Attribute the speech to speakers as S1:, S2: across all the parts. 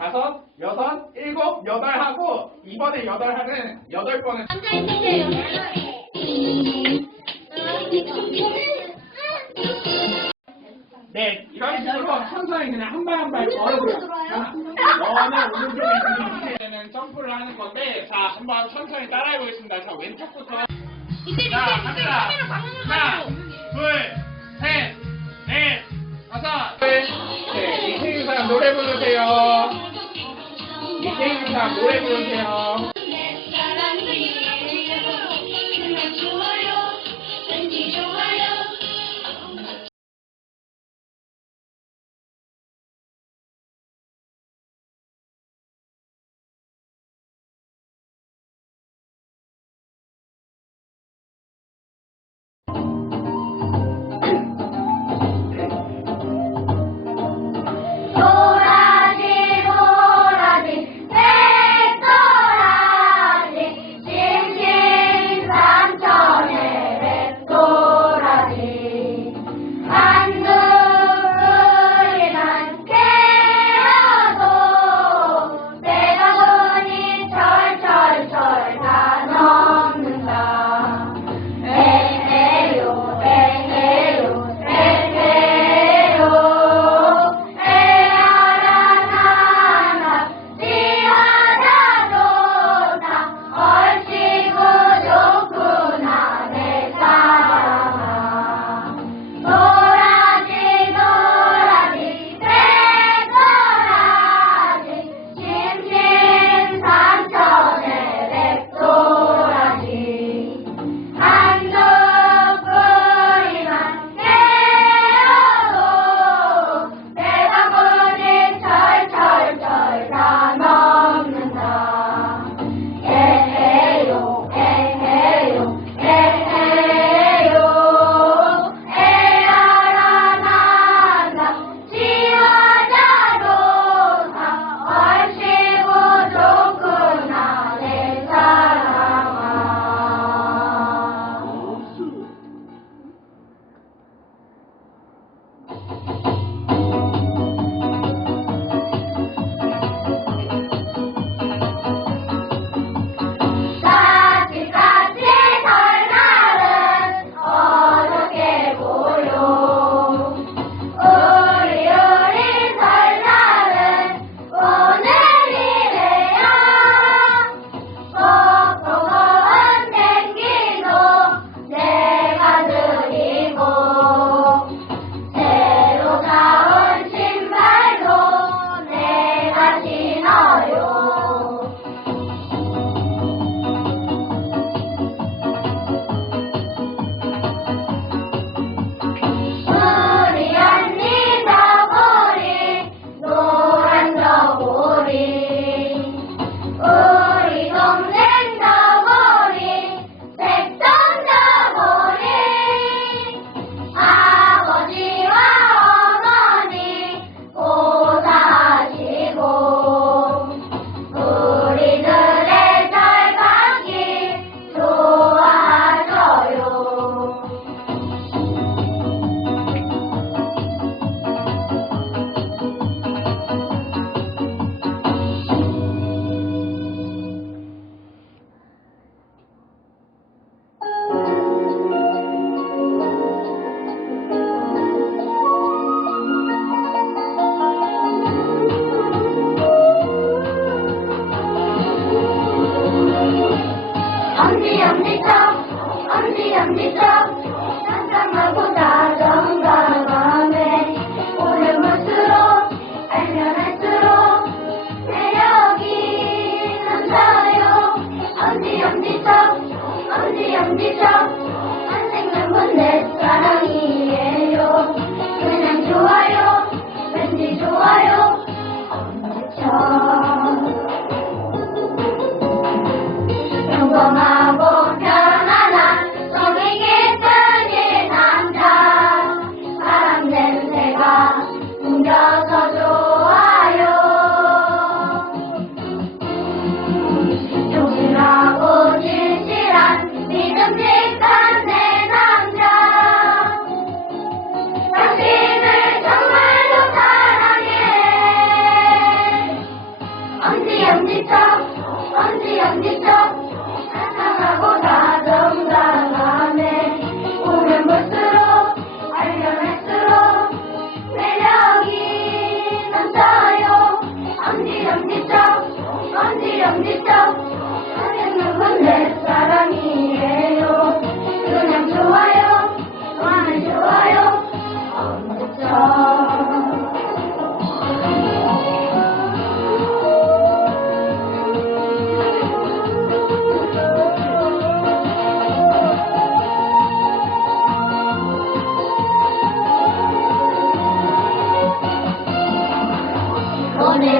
S1: 다섯, 여섯, 일곱, 여덟 하고 이번에 여덟 하는 여덟 번은 네 이런 식으로 천천히 그냥 한 발 한 발 걸어줘요. 너는 오른쪽에 있는 점프를 하는 건데 자 한번 천천히 따라해 보겠습니다. 자 왼쪽부터 자 갑니다. 하나, 밑에 있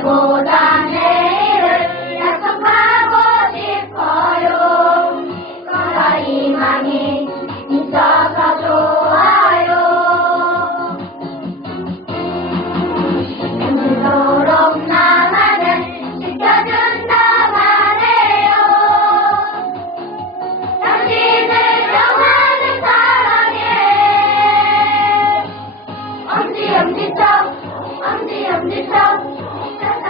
S1: 내보다 내일을 약속하고 싶어요. 믿거라 희망이 있어서 좋아요. 힘들도록
S2: 나만을 지켜준다 말해요. 당신을 영원히 사랑해 엄지 엄지 쳐 हमने अपने साथ।